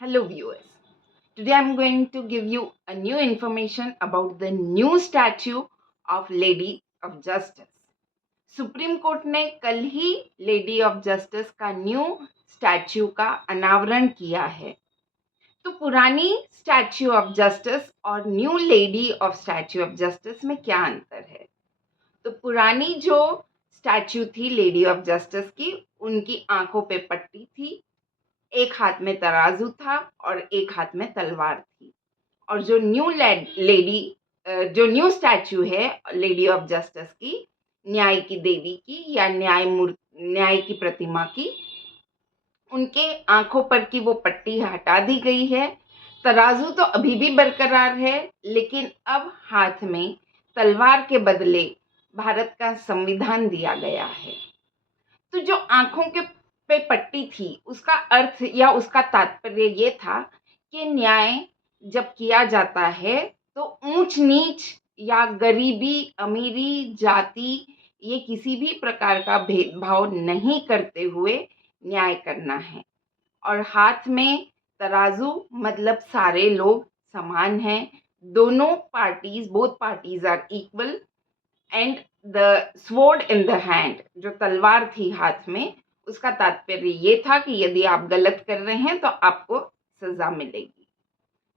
Hello viewers. Today I'm going to give you a new information about the new statue of Lady of Justice. Supreme court ने कल ही lady of justice का new statue का अनावरण किया है। तो पुरानी स्टैच्यू ऑफ जस्टिस और new lady of statue of justice में क्या अंतर है? तो पुरानी जो स्टैच्यू थी लेडी ऑफ जस्टिस की, उनकी आंखों पे पट्टी थी, एक हाथ में तराजू था और एक हाथ में तलवार थी। और जो न्यू स्टैच्यू है लेडी ऑफ जस्टिस की, न्याय की देवी की या न्याय की प्रतिमा की, उनके आंखों पर की वो पट्टी हटा दी गई है। तराजू तो अभी भी बरकरार है, लेकिन अब हाथ में तलवार के बदले भारत का संविधान दिया गया है। तो जो आंखों के पे पट्टी थी, उसका अर्थ या उसका तात्पर्य ये था कि न्याय जब किया जाता है तो ऊंच नीच या गरीबी, अमीरी, जाति, ये किसी भी प्रकार का भेदभाव नहीं करते हुए न्याय करना है। और हाथ में तराजू मतलब सारे लोग समान हैं, दोनों parties, both parties are equal, and the sword in the hand, जो तलवार थी हाथ में, उसका तात्पर्य ये था कि यदि आप गलत कर रहे हैं तो आपको सजा मिलेगी।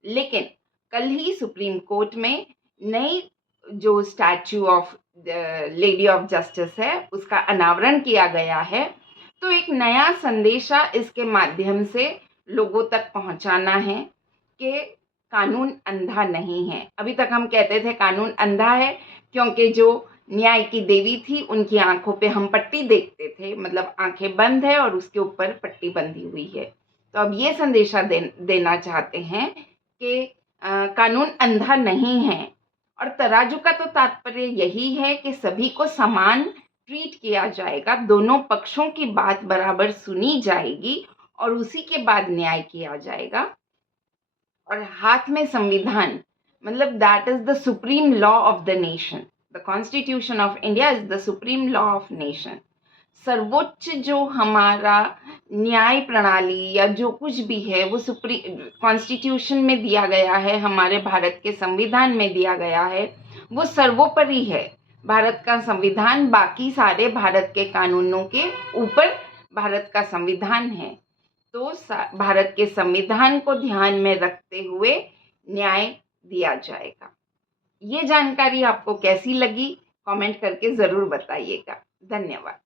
लेकिन कल ही सुप्रीम कोर्ट में नई जो statue of lady of justice है, उसका अनावरण किया गया है। तो एक नया संदेशा इसके माध्यम से लोगों तक पहुंचाना है कि कानून अंधा नहीं है। अभी तक हम कहते थे कानून अंधा है क्योंकि जो न्याय की देवी थी, उनकी आंखों पे हम पट्टी देखते थे, मतलब आंखें बंद है और उसके ऊपर पट्टी बंधी हुई है। तो अब ये संदेशा देना चाहते हैं कि कानून अंधा नहीं है। और तराजू का तो तात्पर्य यही है कि सभी को समान ट्रीट किया जाएगा, दोनों पक्षों की बात बराबर सुनी जाएगी और उसी के बाद न्याय किया जाएगा। और हाथ में संविधान, मतलब that is the supreme law of the nation. The constitution of India is the supreme law of nation. सर्वोच्च जो हमारा न्याय प्रणाली या जो कुछ भी है वो कॉन्स्टिट्यूशन में दिया गया है, हमारे भारत के संविधान में दिया गया है, वो सर्वोपरि है। भारत का संविधान बाकी सारे भारत के कानूनों के ऊपर भारत का संविधान है। तो भारत के संविधान को ध्यान में रखते हुए न्याय दिया जाएगा। ये जानकारी आपको कैसी लगी, कमेंट करके ज़रूर बताइएगा। धन्यवाद।